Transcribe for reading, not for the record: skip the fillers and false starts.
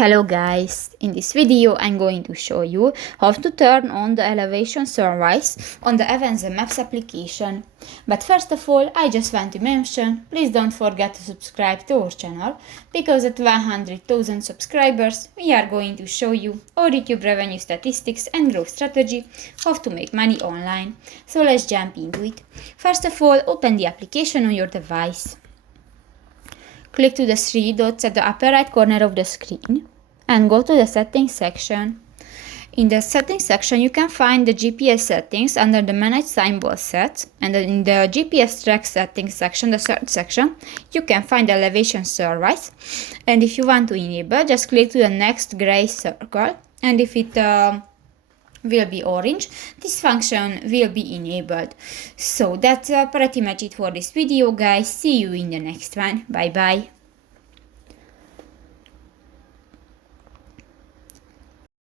Hello guys, in this video I'm going to show you how to turn on the elevation surveys on the Avenza Maps application. But first of all, I just want to mention, please don't forget to subscribe to our channel, because at 100,000 subscribers we are going to show you our YouTube revenue statistics and growth strategy, how to make money online. So let's jump into it. First of all, open the application on your device. Click to the three dots at the upper right corner of the screen and go to the settings section. In the settings section you can find the GPS settings under the manage symbol set, and in the GPS track settings section, the third section, you can find the elevation surveys. And if you want to enable, just click to the next gray circle, and if it will be orange, this function will be enabled. So that's pretty much it for this video, guys. See you in the next one. Bye bye.